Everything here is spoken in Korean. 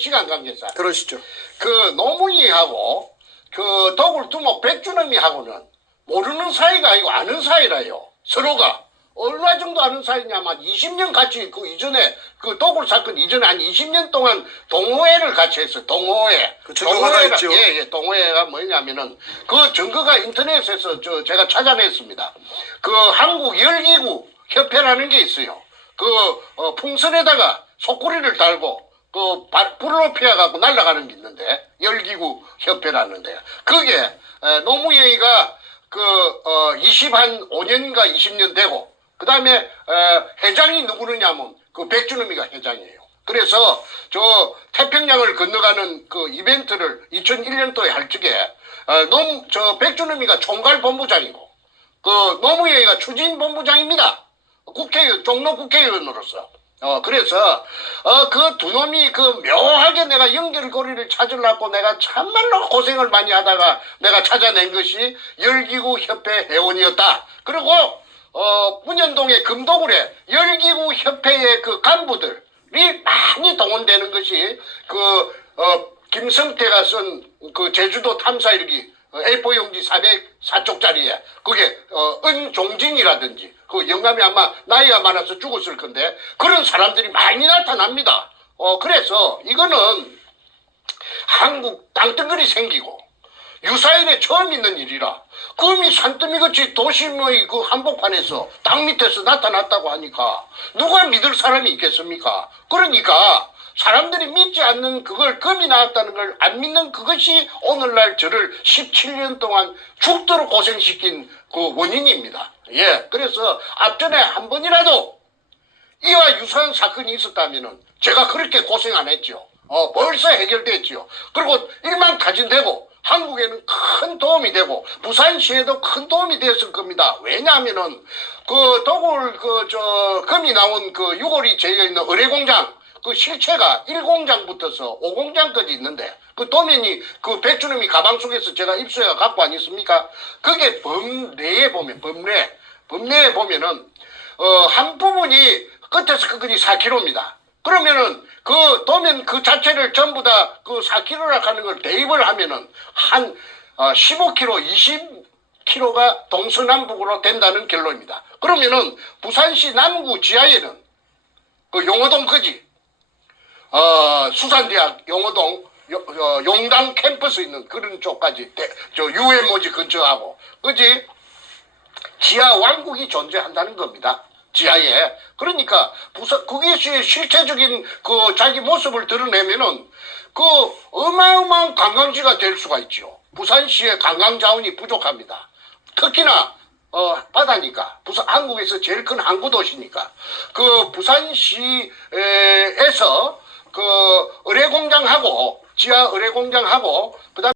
시간 관계상 그러시죠. 그 노무이하고 그 도굴두목 백주놈이하고는 모르는 사이가 아니고 아는 사이라요. 서로가 얼마 정도 아는 사이냐면 20년 같이 그 이전에 그 도굴 사건 이전에 한 20년 동안 동호회를 같이 했어요. 동호회. 그 동호회가- 있죠. 예, 예. 동호회가 뭐냐면은 그 증거가 인터넷에서 저 제가 찾아냈습니다. 그 한국 열기구 협회라는 게 있어요. 그 어, 풍선에다가 속구리를 달고 그 바- 불을 높여 갖고 날아가는 게 있는데 열기구 협회라는데 그게 에, 노무현이가 그 어, 20한 5년인가 20년 되고 그 다음에 회장이 누구느냐면 그 백준음이가 회장이에요. 그래서 저 태평양을 건너가는 그 이벤트를 2001년도에 할 적에 어, 노, 저 백준음이가 총괄 본부장이고 그 노무현이가 추진 본부장입니다. 국회의원 종로 국회의원으로서. 어 그래서 어 그 두 놈이 그 묘하게 내가 연결고리를 찾으려고 내가 참말로 고생을 많이 하다가 내가 찾아낸 것이 열기구 협회 회원이었다. 그리고 어 문현동의 금도굴에 열기구 협회의 그 간부들이 많이 동원되는 것이 그 어 김성태가 쓴 그 제주도 탐사 일기 어, A4 용지 404쪽짜리에 그게 어, 은종진이라든지 그 영감이 아마 나이가 많아서 죽었을 건데 그런 사람들이 많이 나타납니다. 어 그래서 이거는 한국 땅덩어리 생기고 유사일에 처음 있는 일이라 금이 산더미같이 도심의 그 한복판에서 땅 밑에서 나타났다고 하니까 누가 믿을 사람이 있겠습니까? 그러니까 사람들이 믿지 않는 그걸 금이 나왔다는 걸 안 믿는 그것이 오늘날 저를 17년 동안 죽도록 고생시킨 그 원인입니다. 예. 그래서 앞전에 한 번이라도 이와 유사한 사건이 있었다면은 제가 그렇게 고생 안 했죠. 어, 벌써 해결됐지요. 그리고 일망타진되고 한국에는 큰 도움이 되고 부산시에도 큰 도움이 되었을 겁니다. 왜냐하면은 그 도굴 그저 금이 나온 그 유골이 재여 있는 의뢰공장 그 실체가 1공장부터서 5공장까지 있는데 그 도면이 그 백주님이 가방 속에서 제가 입수해 갖고 안 있습니까? 그게 범례에 보면 범례 범례에 보면은 어, 한 부분이 끝에서 끝까지 4km입니다. 그러면은 그 도면 그 자체를 전부 다 그 4km라 하는 걸 대입을 하면은 한 어, 15km, 20km가 동서남북으로 된다는 결론입니다. 그러면은 부산시 남구 지하에는 그 용호동까지 어, 수산대학 용호동 요- 어, 용당 캠퍼스 있는 그런 쪽까지 대- 저 유해모지 근처하고 그지 지하 왕국이 존재한다는 겁니다. 지하에. 그러니까 부산 그것이 실체적인 그 자기 모습을 드러내면은 그 어마어마한 관광지가 될 수가 있죠. 부산시의 관광 자원이 부족합니다. 특히나 어 바다니까 부산 한국에서 제일 큰 항구 도시니까 그 부산시에서 그 의뢰 공장하고 지하 의뢰 공장하고 그다음